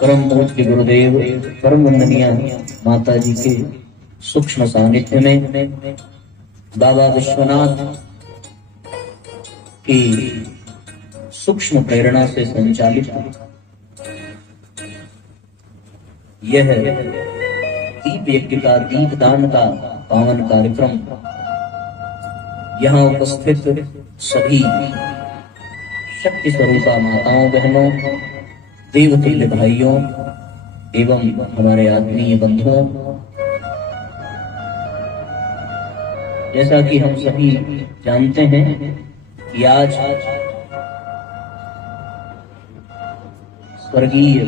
परम पूज्य गुरुदेव परम वंदनीय माता जी के सूक्ष्म सानिध्य में बाबा विश्वनाथ की सूक्ष्म प्रेरणा से संचालित यह दीप यज्ञ का दीपदान का पावन कार्यक्रम यहाँ उपस्थित सभी शक्ति स्वरूपा माताओं बहनों, देवतुल्य भाइयों एवं हमारे आत्मीय बंधुओं, जैसा कि हम सभी जानते हैं कि आज स्वर्गीय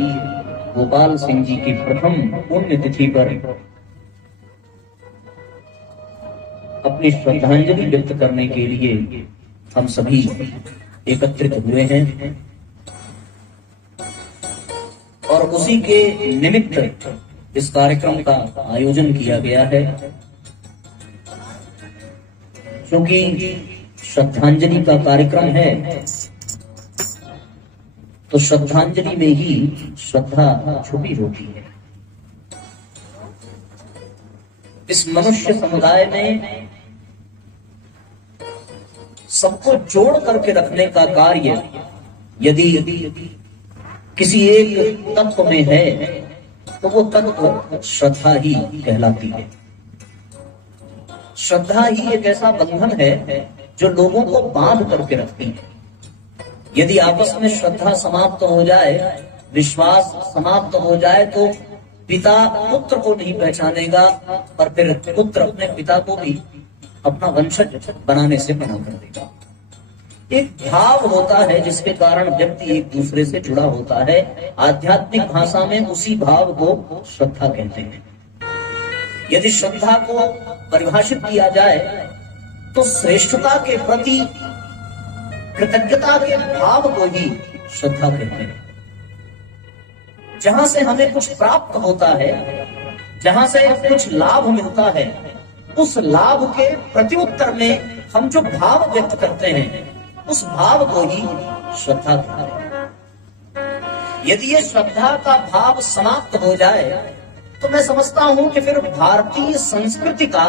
गोपाल सिंह जी की प्रथम पुण्यतिथि पर अपनी श्रद्धांजलि व्यक्त करने के लिए हम सभी एकत्रित हुए हैं और उसी के निमित्त इस कार्यक्रम का आयोजन किया गया है। क्योंकि श्रद्धांजलि का कार्यक्रम है तो श्रद्धांजलि में ही श्रद्धा छुपी होती है। इस मनुष्य समुदाय में सबको जोड़ करके रखने का कार्य यदि किसी एक तत्व में है तो वो तत्व श्रद्धा ही कहलाती है। श्रद्धा ही एक ऐसा बंधन है जो लोगों को बांध करके रखती है। यदि आपस में श्रद्धा समाप्त हो जाए, विश्वास समाप्त हो जाए तो पिता पुत्र को नहीं पहचानेगा और फिर पुत्र अपने पिता को भी अपना वंशज बनाने से मना कर देगा। एक भाव होता है जिसके कारण व्यक्ति एक दूसरे से जुड़ा होता है। आध्यात्मिक भाषा में उसी भाव को श्रद्धा कहते हैं। यदि श्रद्धा को परिभाषित किया जाए तो श्रेष्ठता के प्रति कृतज्ञता के भाव को ही श्रद्धा कहते हैं। जहां से हमें कुछ प्राप्त होता है, जहां से कुछ लाभ मिलता है, उस लाभ के प्रत्युत्तर में हम जो भाव व्यक्त करते हैं उस भाव को ही श्रद्धा कहते हैं। यदि ये श्रद्धा का भाव समाप्त हो जाए तो मैं समझता हूं कि फिर भारतीय संस्कृति का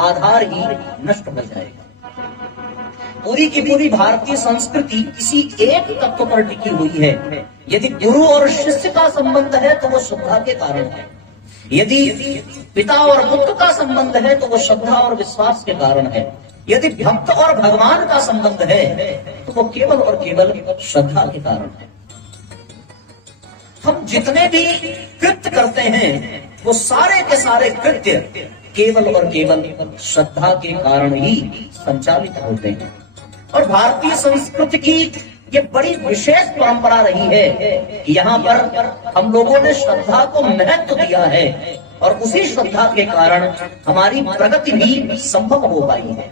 आधार ही नष्ट हो जाएगा। पूरी की पूरी भारतीय संस्कृति किसी एक तत्व पर टिकी हुई है। यदि गुरु और शिष्य का संबंध है तो वो श्रद्धा के कारण है। यदि पिता और पुत्र का संबंध है तो वो श्रद्धा और विश्वास के कारण है। यदि भक्त और भगवान का संबंध है तो वो केवल और केवल श्रद्धा के कारण है। हम जितने भी कृत्य करते हैं वो सारे के सारे कृत्य केवल और केवल श्रद्धा के कारण ही संचालित होते हैं। और भारतीय संस्कृति की ये बड़ी विशेष परंपरा रही है कि यहाँ पर हम लोगों ने श्रद्धा को महत्व दिया है और उसी श्रद्धा के कारण हमारी प्रगति भी संभव हो पाई है।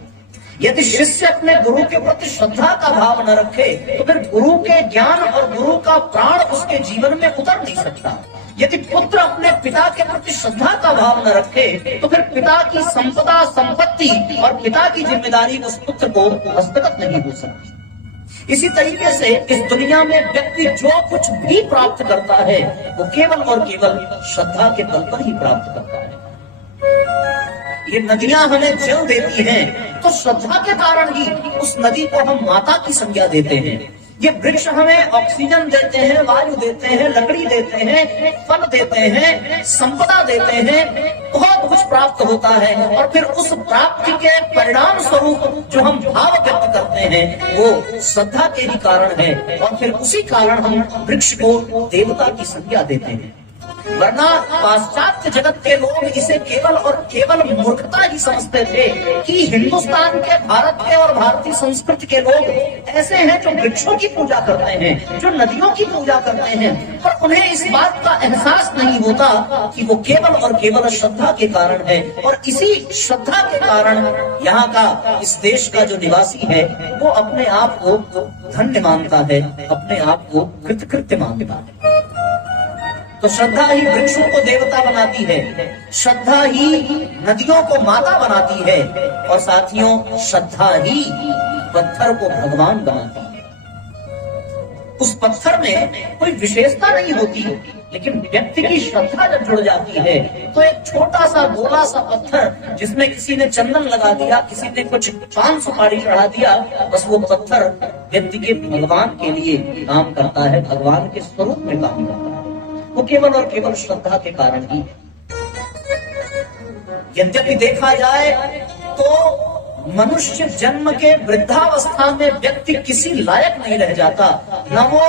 यदि शिष्य अपने गुरु के प्रति श्रद्धा का भाव न रखे तो फिर गुरु के ज्ञान और गुरु का प्राण उसके जीवन में उतर नहीं सकता। यदि पुत्र अपने पिता के प्रति श्रद्धा का भाव न रखे तो फिर पिता की संपदा, संपत्ति और पिता की जिम्मेदारी उस पुत्र को हस्तगत नहीं हो सकती। इसी तरीके से इस दुनिया में व्यक्ति जो कुछ भी प्राप्त करता है वो केवल और केवल श्रद्धा के बल पर ही प्राप्त करता है। ये नदियां हमें जल देती हैं तो श्रद्धा के कारण ही उस नदी को हम माता की संज्ञा देते हैं। ये वृक्ष हमें ऑक्सीजन देते हैं, वायु देते हैं, लकड़ी देते हैं, फल देते हैं, संपदा देते हैं, बहुत कुछ प्राप्त होता है और फिर उस प्राप्ति के परिणाम स्वरूप जो हम भाव व्यक्त करते हैं वो श्रद्धा के ही कारण है और फिर उसी कारण हम वृक्ष को देवता की संज्ञा देते हैं। वरना पाश्चात्य जगत के लोग इसे केवल और केवल मूर्खता ही समझते थे कि हिंदुस्तान के, भारत के और भारतीय संस्कृति के लोग ऐसे हैं जो वृक्षों की पूजा करते हैं, जो नदियों की पूजा करते हैं, पर उन्हें इस बात का एहसास नहीं होता कि वो केवल और केवल श्रद्धा के कारण है। और इसी श्रद्धा के कारण यहाँ का, इस देश का जो निवासी है वो अपने आप को धन्य मानता है, अपने आप को कृतकृत्य मानता है। तो श्रद्धा ही वृक्षों को देवता बनाती है, श्रद्धा ही नदियों को माता बनाती है और साथियों श्रद्धा ही पत्थर को भगवान बनाती है। उस पत्थर में कोई विशेषता नहीं होती, लेकिन व्यक्ति की श्रद्धा जब जुड़ जाती है तो एक छोटा सा गोला सा पत्थर जिसमें किसी ने चंदन लगा दिया, किसी ने कुछ पान सुपारी चढ़ा दिया, बस वो पत्थर व्यक्ति के भगवान के लिए काम करता है, भगवान के स्वरूप में काम करता है। वो केवल और केवल श्रद्धा के कारण ही। यद्यपि देखा जाए तो मनुष्य जन्म के वृद्धावस्था में व्यक्ति किसी लायक नहीं रह जाता, न वो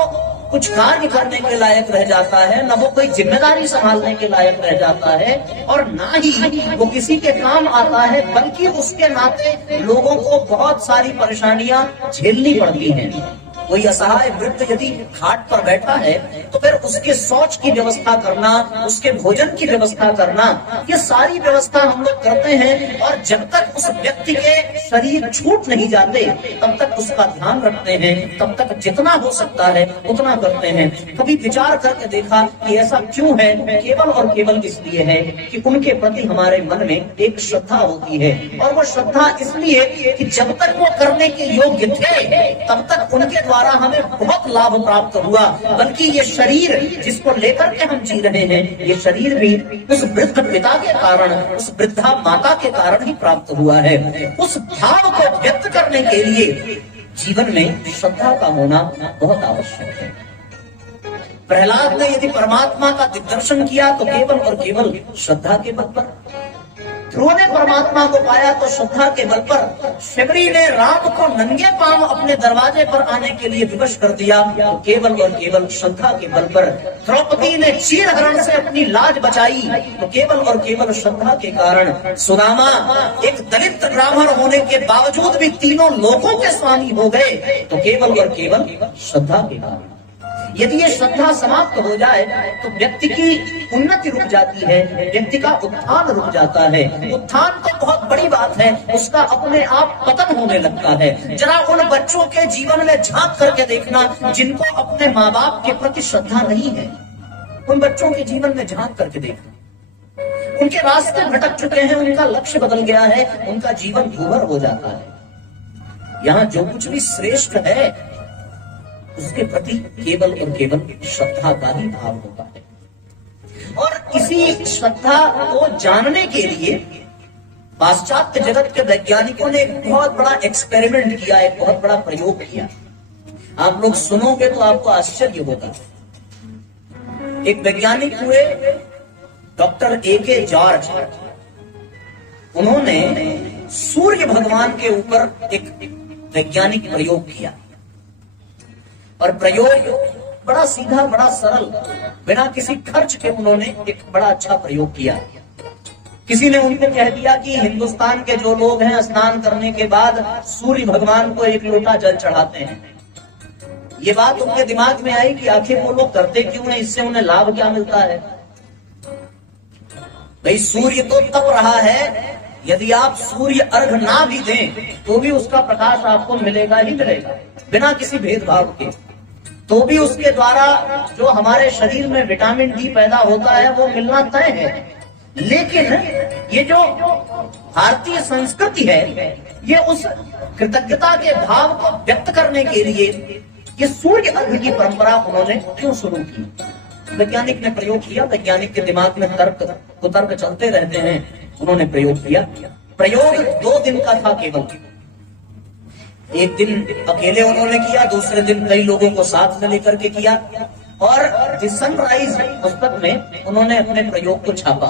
कुछ कार्य करने के लायक रह जाता है, न वो कोई जिम्मेदारी संभालने के लायक रह जाता है, और ना ही वो किसी के काम आता है, बल्कि उसके नाते लोगों को बहुत सारी परेशानियां झेलनी पड़ती हैं। कोई असहाय वृद्ध यदि खाट पर बैठा है तो फिर उसके शौच की व्यवस्था करना, उसके भोजन की व्यवस्था करना, ये सारी व्यवस्था हम लोग करते हैं। और जब तक उस व्यक्ति के शरीर छूट नहीं जाते तब तक उसका ध्यान रखते हैं, तब तक जितना हो सकता है उतना करते हैं। कभी विचार करके देखा कि ऐसा क्यों है? केवल और केवल इसलिए है कि उनके प्रति हमारे मन में एक श्रद्धा होती है, और वो श्रद्धा इसलिए कि जब तक वो करने के योग्य थे तब तक उनके द्वारा हमें बहुत लाभ प्राप्त हुआ, बल्कि ये शरीर जिसको लेकर के हम जी रहे हैं, ये शरीर भी उस वृद्ध पिता के कारण, उस वृद्धा माता के कारण ही प्राप्त हुआ है। उस भाव को व्यक्त करने के लिए जीवन में श्रद्धा का होना बहुत आवश्यक है। प्रहलाद ने यदि परमात्मा का दिग्दर्शन किया तो केवल और केवल श्रद्धा के बल पर, ध्रुव ने परमात्मा को पाया तो श्रद्धा के बल पर, शबरी ने राम को नंगे पांव अपने दरवाजे पर आने के लिए विवश कर दिया तो केवल और केवल श्रद्धा के बल पर, द्रौपदी ने चीरहरण से अपनी लाज बचाई तो केवल और केवल श्रद्धा के कारण, सुदामा एक दलित ब्राह्मण होने के बावजूद भी तीनों लोकों के स्वामी हो गए तो केवल और केवल श्रद्धा के कारण। यदि ये श्रद्धा समाप्त हो जाए तो व्यक्ति की उन्नति रुक जाती है, व्यक्ति का उत्थान रुक जाता है। उत्थान तो बहुत बड़ी बात है, उसका अपने आप पतन होने लगता है। जरा उन बच्चों के जीवन में झांक करके देखना जिनको अपने माँ बाप के प्रति श्रद्धा नहीं है, उन बच्चों के जीवन में झांक करके देखना, उनके रास्ते भटक चुके हैं, उनका लक्ष्य बदल गया है, उनका जीवन दूभर हो जाता है। यहाँ जो कुछ भी श्रेष्ठ है उसके प्रति केवल और केवल श्रद्धा का ही भाव होता है। और इसी श्रद्धा को जानने के लिए पाश्चात्य जगत के वैज्ञानिकों ने एक बहुत बड़ा एक्सपेरिमेंट किया, एक बहुत बड़ा प्रयोग किया। आप लोग सुनोगे तो आपको आश्चर्य होगा। एक वैज्ञानिक हुए डॉक्टर A.K. जॉर्ज, उन्होंने सूर्य भगवान के ऊपर एक वैज्ञानिक प्रयोग किया, और प्रयोग बड़ा सीधा, बड़ा सरल, बिना किसी खर्च के उन्होंने एक बड़ा अच्छा प्रयोग किया। किसी ने उनको कह दिया कि हिंदुस्तान के जो लोग हैं स्नान करने के बाद सूर्य भगवान को एक लोटा जल चढ़ाते हैं। ये बात उनके दिमाग में आई कि आखिर वो लोग करते क्यों हैं, इससे उन्हें लाभ क्या मिलता है। भाई सूर्य तो तप रहा है, यदि आप सूर्य अर्घ ना भी दें तो भी उसका प्रकाश आपको मिलेगा ही मिलेगा, बिना किसी भेदभाव के। तो भी उसके द्वारा जो हमारे शरीर में विटामिन डी पैदा होता है वो मिलना तय है। लेकिन ये जो भारतीय संस्कृति है, ये उस कृतज्ञता के भाव को व्यक्त करने के लिए ये सूर्य अर्घ की परंपरा उन्होंने क्यों शुरू की। वैज्ञानिक ने प्रयोग किया, वैज्ञानिक के दिमाग में कुतर्क चलते रहते हैं, उन्होंने प्रयोग किया। प्रयोग 2 दिन का था केवल। एक दिन अकेले उन्होंने किया, दूसरे दिन कई लोगों को साथ में लेकर के किया, और द सनराइज पुस्तक में उन्होंने अपने प्रयोग को छापा।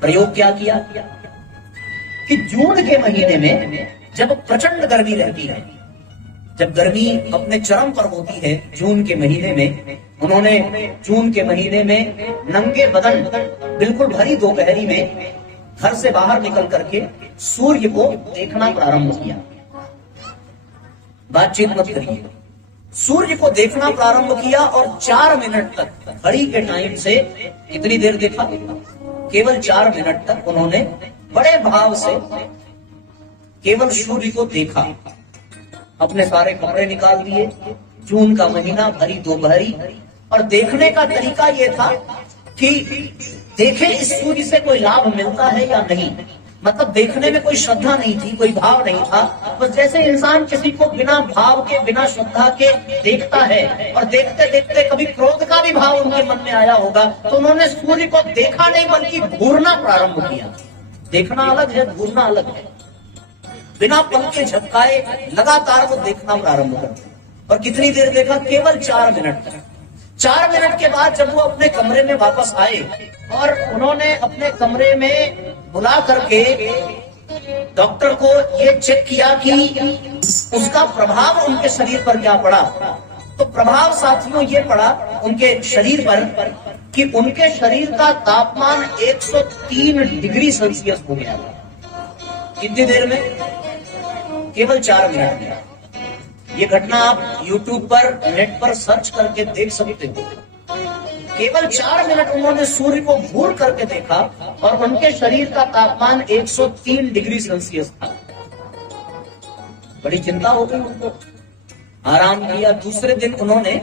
प्रयोग क्या किया कि जून के महीने में जब प्रचंड गर्मी रहती है, जब गर्मी अपने चरम पर होती है जून के महीने में, उन्होंने जून के महीने में नंगे बदन बिल्कुल भरी दोपहरी में घर से बाहर निकल करके सूर्य को देखना प्रारंभ किया। बातचीत मत करिए, सूर्य को देखना प्रारंभ किया और 4 मिनट तक, घड़ी के टाइम से कितनी देर देखा, केवल 4 मिनट तक उन्होंने बड़े भाव से केवल सूर्य को देखा। अपने सारे कपड़े निकाल दिए, जून का महीना, भरी दोपहरी, और देखने का तरीका ये था कि देखें इस सूर्य से कोई लाभ मिलता है या नहीं। मतलब देखने में कोई श्रद्धा नहीं थी, कोई भाव नहीं था। बस जैसे इंसान किसी को बिना भाव के, बिना श्रद्धा के देखता है, और देखते देखते कभी क्रोध का भी भाव उनके मन में आया होगा, तो उन्होंने सूर्य को देखा नहीं बल्कि घूरना प्रारंभ किया। देखना अलग है, घूरना अलग है। बिना पल के झपकाए लगातार वो देखना प्रारंभ कर। और कितनी देर देखा? केवल 4 मिनट तक। 4 मिनट के बाद जब वो अपने कमरे में वापस आए और उन्होंने अपने कमरे में बुला करके डॉक्टर को ये चेक किया कि उसका प्रभाव उनके शरीर पर क्या पड़ा, तो प्रभाव साथियों ये पड़ा उनके शरीर पर कि उनके शरीर का तापमान 103 डिग्री सेल्सियस हो गया। कितनी देर में? केवल 4 मिनट में। ये घटना आप YouTube पर, नेट पर सर्च करके देख सकते हो। केवल 4 मिनट उन्होंने सूर्य को घूर करके देखा और उनके शरीर का तापमान 103 डिग्री सेल्सियस था। बड़ी चिंता हो गई उनको। आराम किया। दूसरे दिन उन्होंने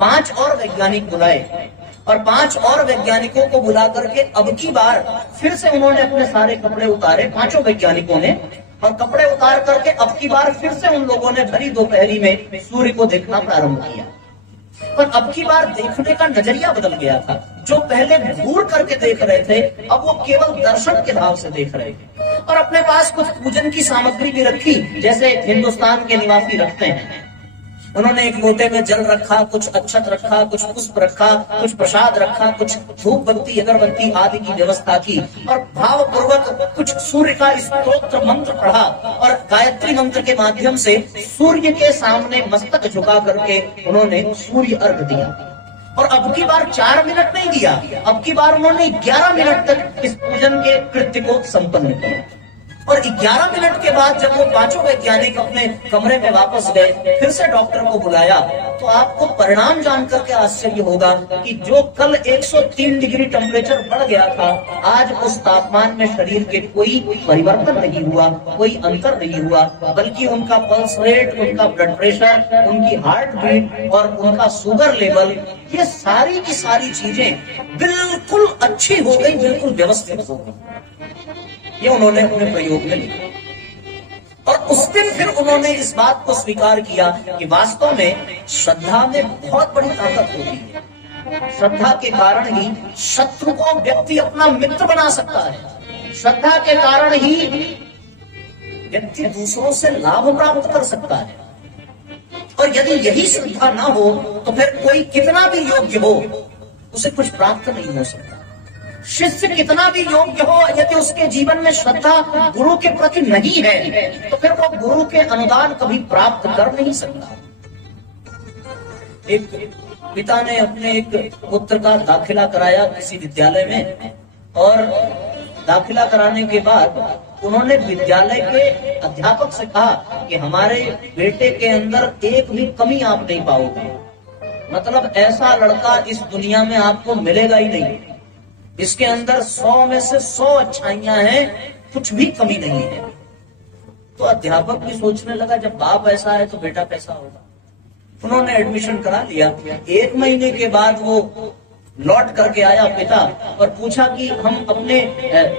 5 और वैज्ञानिक बुलाए और 5 और वैज्ञानिकों को बुला करके अब की बार फिर से उन्होंने अपने सारे कपड़े उतारे, 5 वैज्ञानिकों ने, और कपड़े उतार करके अब की बार फिर से उन लोगों ने भरी दोपहरी में सूर्य को देखना प्रारंभ किया। पर अब की बार देखने का नजरिया बदल गया था। जो पहले घूर करके देख रहे थे, अब वो केवल दर्शन के भाव से देख रहे थे। और अपने पास कुछ पूजन की सामग्री भी रखी, जैसे हिंदुस्तान के निवासी रखते हैं। उन्होंने एक लोटे में जल रखा, कुछ अक्षत रखा, कुछ पुष्प रखा, कुछ प्रसाद रखा, कुछ धूप बत्ती, अगरबत्ती आदि की व्यवस्था की, और भाव पूर्वक कुछ सूर्य का स्तोत्र मंत्र पढ़ा और गायत्री मंत्र के माध्यम से सूर्य के सामने मस्तक झुका करके उन्होंने सूर्य अर्घ दिया। और अब की बार 4 मिनट नहीं दिया, अब की बार उन्होंने 11 मिनट तक इस पूजन के कृत्य को संपन्न किया। और 11 मिनट के बाद जब वो 5 वैज्ञानिक अपने कमरे में वापस गए, फिर से डॉक्टर को बुलाया, तो आपको परिणाम जानकर के आश्चर्य होगा कि जो कल 103 डिग्री टेम्परेचर बढ़ गया था, आज उस तापमान में शरीर के कोई परिवर्तन नहीं हुआ, कोई अंतर नहीं हुआ, बल्कि उनका पल्स रेट, उनका ब्लड प्रेशर, उनकी हार्ट बीट और उनका शुगर लेवल, ये सारी की सारी चीजें बिल्कुल अच्छी हो गई, बिल्कुल व्यवस्थित हो गई। ये उन्होंने अपने प्रयोग में लिखा। और उस दिन फिर उन्होंने इस बात को स्वीकार किया कि वास्तव में श्रद्धा में बहुत बड़ी ताकत होती है। श्रद्धा के कारण ही शत्रु को व्यक्ति अपना मित्र बना सकता है। श्रद्धा के कारण ही व्यक्ति दूसरों से लाभ प्राप्त कर सकता है। और यदि यही श्रद्धा ना हो तो फिर कोई कितना भी योग्य हो, उसे कुछ प्राप्त नहीं हो सकता। शिष्य कितना भी योग्य हो, यदि उसके जीवन में श्रद्धा गुरु के प्रति नहीं है, तो फिर वो गुरु के अनुदान कभी प्राप्त कर नहीं सकता। एक पिता ने अपने एक पुत्र का दाखिला कराया किसी विद्यालय में, और दाखिला कराने के बाद उन्होंने विद्यालय के अध्यापक से कहा कि हमारे बेटे के अंदर एक भी कमी आप नहीं पाओगे। मतलब ऐसा लड़का इस दुनिया में आपको मिलेगा ही नहीं। इसके अंदर 100 में से 100 अच्छाइयां हैं, कुछ भी कमी नहीं है। तो अध्यापक भी सोचने लगा, जब बाप ऐसा है तो बेटा कैसा होगा। उन्होंने एडमिशन करा लिया। 1 महीने के बाद वो लौट करके आया पिता और पूछा कि हम अपने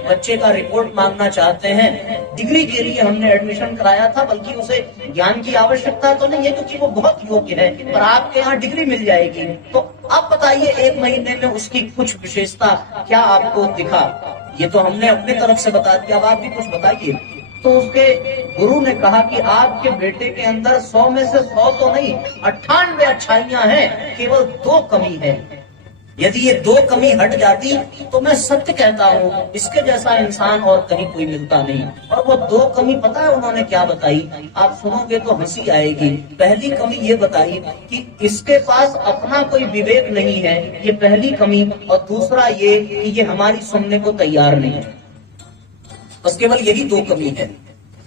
बच्चे का रिपोर्ट मांगना चाहते हैं। डिग्री के लिए हमने एडमिशन कराया था, बल्कि उसे ज्ञान की आवश्यकता तो नहीं है क्योंकि वो बहुत योग्य है, पर आपके यहाँ डिग्री मिल जाएगी। तो आप बताइए 1 महीने में उसकी कुछ विशेषता क्या आपको दिखा। ये तो हमने अपने तरफ से बता दिया, अब आप भी कुछ बताइए। तो उसके गुरु ने कहा कि आपके बेटे के अंदर 100 में से 100 तो नहीं, 98 अच्छाइयां हैं, केवल 2 कमी है। यदि ये 2 कमी हट जाती तो मैं सत्य कहता हूँ इसके जैसा इंसान और कहीं कोई मिलता नहीं। और वो 2 कमी पता है उन्होंने क्या बताई, आप सुनोगे तो हंसी आएगी। पहली कमी ये बताई कि इसके पास अपना कोई विवेक नहीं है, ये पहली कमी। और दूसरा ये कि ये हमारी सुनने को तैयार नहीं है। बस केवल यही 2 कमी है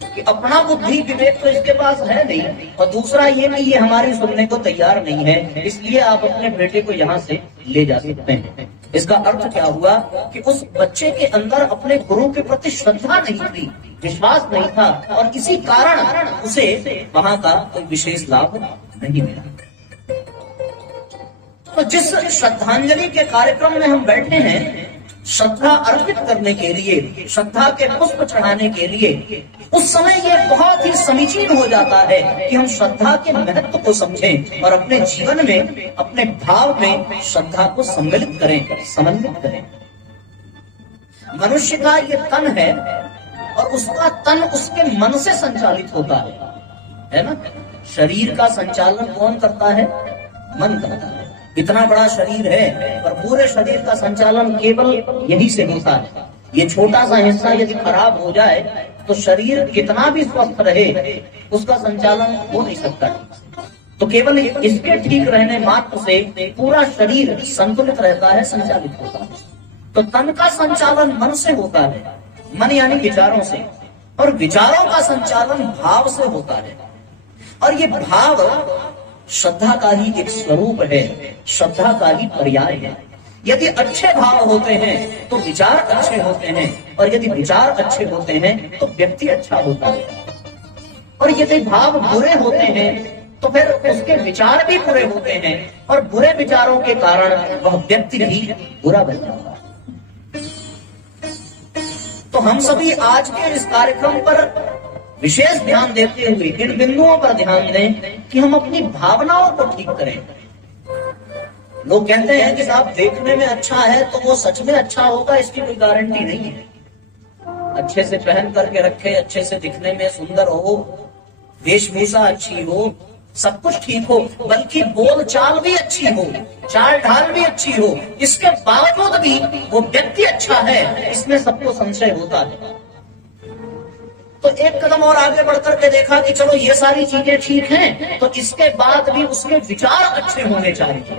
कि अपना बुद्धि विवेक तो इसके पास है नहीं, और दूसरा ये कि ये हमारी सुनने को तैयार नहीं है। इसलिए आप अपने बेटे को यहाँ से ले जा सकते हैं। इसका अर्थ क्या हुआ कि उस बच्चे के अंदर अपने गुरु के प्रति श्रद्धा नहीं थी, विश्वास नहीं था, और इसी कारण उसे वहां का कोई विशेष लाभ नहीं मिला। तो जिस श्रद्धांजलि के कार्यक्रम में हम बैठे हैं, श्रद्धा अर्पित करने के लिए, श्रद्धा के पुष्प चढ़ाने के लिए उस समय ये बहुत ही समीचीन हो जाता है कि हम श्रद्धा के महत्व को समझें और अपने जीवन में, अपने भाव में श्रद्धा को सम्मिलित करें, समन्वित करें। मनुष्य का ये तन है और उसका तन उसके मन से संचालित होता है ना। शरीर का संचालन कौन करता है? मन करता है। इतना बड़ा शरीर है पर पूरे शरीर का संचालन केवल यही से होता है। ये छोटा सा हिस्सा यदि खराब हो जाए तो शरीर कितना भी स्वस्थ रहे उसका संचालन हो नहीं सकता। तो केवल इसके ठीक रहने मात्र से पूरा शरीर संतुलित रहता है, संचालित होता है। तो तन का संचालन मन से होता है, मन यानी विचारों से, और विचारों का संचालन भाव से होता है। और ये भाव श्रद्धा का ही एक स्वरूप है, श्रद्धा का ही पर्याय है। यदि अच्छे भाव होते हैं तो विचार अच्छे होते हैं, और यदि विचार अच्छे होते हैं तो व्यक्ति अच्छा होता है। और यदि भाव बुरे होते हैं तो फिर उसके विचार भी बुरे होते हैं, और बुरे विचारों के कारण वह व्यक्ति भी बुरा बन जाता है। तो हम सभी आज के इस कार्यक्रम पर विशेष ध्यान देते हुए इन बिंदुओं पर ध्यान दें कि हम अपनी भावनाओं को ठीक करें। लोग कहते हैं कि साहब देखने में अच्छा है तो वो सच में अच्छा होगा, इसकी कोई गारंटी नहीं है। अच्छे से पहन करके रखे, अच्छे से दिखने में सुंदर हो, वेशभूषा अच्छी हो, सब कुछ ठीक हो, बल्कि बोल चाल भी अच्छी हो, चाल ढाल भी अच्छी हो, इसके बावजूद भी वो व्यक्ति अच्छा है, इसमें सबको संशय होता है। तो एक कदम और आगे बढ़कर के देखा कि चलो ये सारी चीजें ठीक हैं, तो इसके बाद भी उसके विचार अच्छे होने चाहिए।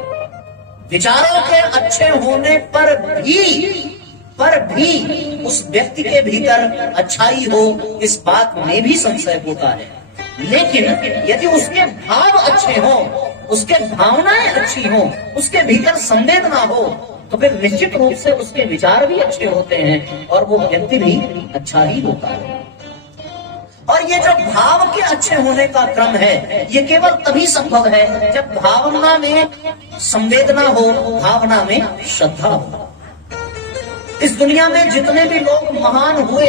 विचारों के अच्छे होने पर भी उस व्यक्ति के भीतर अच्छाई हो, इस बात में भी संशय होता है। लेकिन यदि उसके भाव अच्छे हो, उसके भावनाएं अच्छी हो, उसके भीतर संवेदना हो, तो फिर निश्चित रूप से उसके विचार भी अच्छे होते हैं और वो व्यक्ति भी अच्छा ही होता है। और ये जो भाव के अच्छे होने का क्रम है, ये केवल तभी संभव है जब भावना में संवेदना हो, भावना में श्रद्धा हो। इस दुनिया में जितने भी लोग महान हुए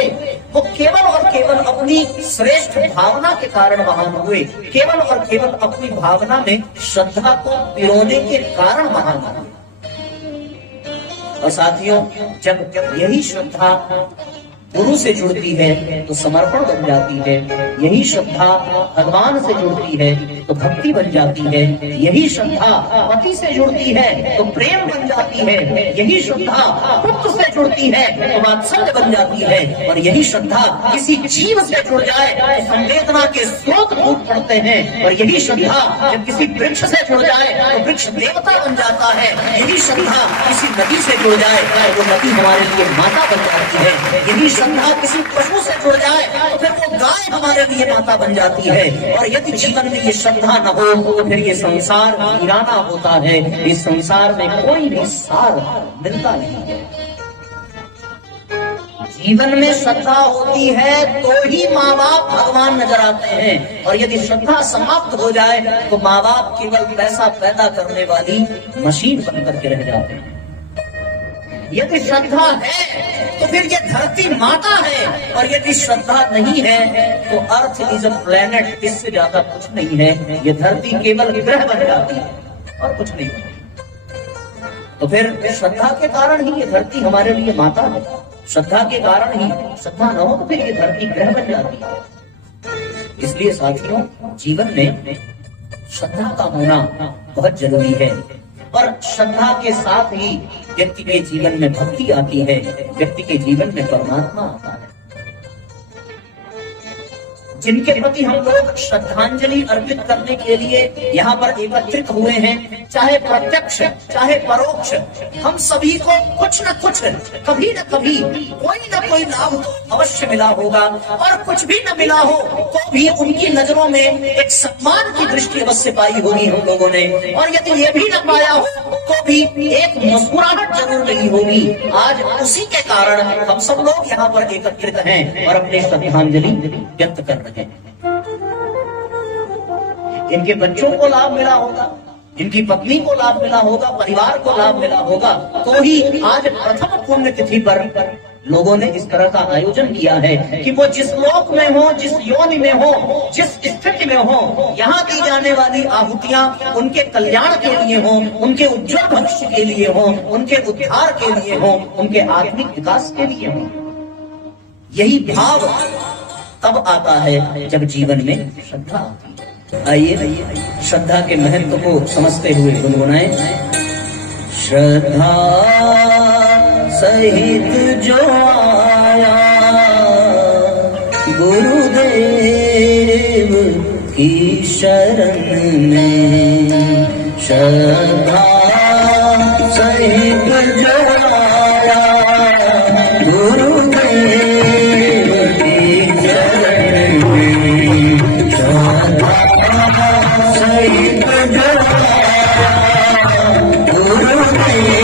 वो केवल और केवल अपनी श्रेष्ठ भावना के कारण महान हुए, केवल और केवल अपनी भावना में श्रद्धा को पिरोने के कारण महान हुए। और साथियों, जब यही श्रद्धा गुरु से जुड़ती है तो समर्पण बन जाती है, यही श्रद्धा भगवान से जुड़ती है तो भक्ति बन जाती है, यही श्रद्धा पति से जुड़ती है तो प्रेम बन जाती है, यही श्रद्धा पुत्र से जुड़ती है तो वात्सल्य बन जाती है, और यही श्रद्धा किसी जीव से जुड़ जाए तो संवेदना के स्रोत रूप पड़ते हैं, और यही श्रद्धा जब किसी वृक्ष से जुड़ जाए तो वृक्ष देवता बन जाता है, यही श्रद्धा किसी नदी से जुड़ जाए तो वो नदी हमारे लिए माता बन जाती है, यही श्रद्धा किसी पशु से जुड़ जाए तो फिर वो गाय हमारे लिए माता बन जाती है। और यदि जीवन में ये श्रद्धा न हो तो फिर ये संसार वीराना होता है, इस संसार में कोई भी सार मिलता नहीं है। जीवन में श्रद्धा होती है तो ही माँ बाप भगवान नजर आते हैं, और यदि श्रद्धा समाप्त हो जाए तो माँ बाप केवल पैसा पैदा करने वाली मशीन बनकर के रह जाते हैं। यदि श्रद्धा है तो फिर ये धरती माता है, और यदि श्रद्धा नहीं है तो अर्थ इज अ प्लेनेट, इससे ज्यादा कुछ नहीं है। ये धरती केवल ग्रह बन जाती है और कुछ नहीं। तो फिर श्रद्धा के कारण ही ये धरती हमारे लिए माता है, श्रद्धा के कारण ही, श्रद्धा न हो तो फिर ये धरती ग्रह बन जाती है। इसलिए साथियों, जीवन में श्रद्धा का होना बहुत जरूरी है, और श्रद्धा के साथ ही व्यक्ति के जीवन में भक्ति आती है, व्यक्ति के जीवन में परमात्मा आता है। जिनके प्रति हम लोग श्रद्धांजलि अर्पित करने के लिए यहाँ पर एकत्रित हुए हैं, चाहे प्रत्यक्ष चाहे परोक्ष, हम सभी को कुछ न कुछ, कभी न कभी कोई न कोई लाभ तो अवश्य मिला होगा, और कुछ भी न मिला हो तो भी उनकी नजरों में एक सम्मान की दृष्टि अवश्य पाई होगी हम लोगों ने, और यदि ये भी न पाया हो तो भी एक मुस्कुराहट जरूर मिली होगी। आज उसी के कारण हम सब लोग यहाँ पर एकत्रित हैं और अपनी श्रद्धांजलि व्यक्त कर रहे हैं। इनके बच्चों को लाभ मिला होगा, इनकी पत्नी को लाभ मिला होगा, परिवार को लाभ मिला होगा, तो ही आज प्रथम पुण्यतिथि पर लोगों ने इस तरह का आयोजन किया है कि वो जिस लोक में हो, जिस योनि में हो, जिस स्थिति में हो, यहाँ दी जाने वाली आहुतियां उनके कल्याण के लिए हो, उनके उज्जवल भविष्य के लिए हो, उनके उद्धार के लिए हो, उनके आत्मिक विकास के लिए हो। यही भाव तब आता है जब जीवन में श्रद्धा आती है। आइए श्रद्धा के महत्व को समझते हुए गुनगुनाएं। श्रद्धा सहित जो आया गुरुदेव की शरण में, श्रद्धा सहित जो आया गुरुदेव की शरण में, श्रद्धा सहित जो आया गुरुदेव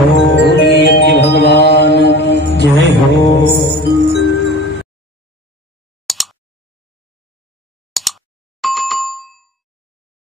हो, बोलिए यज्ञ भगवान, जय हो।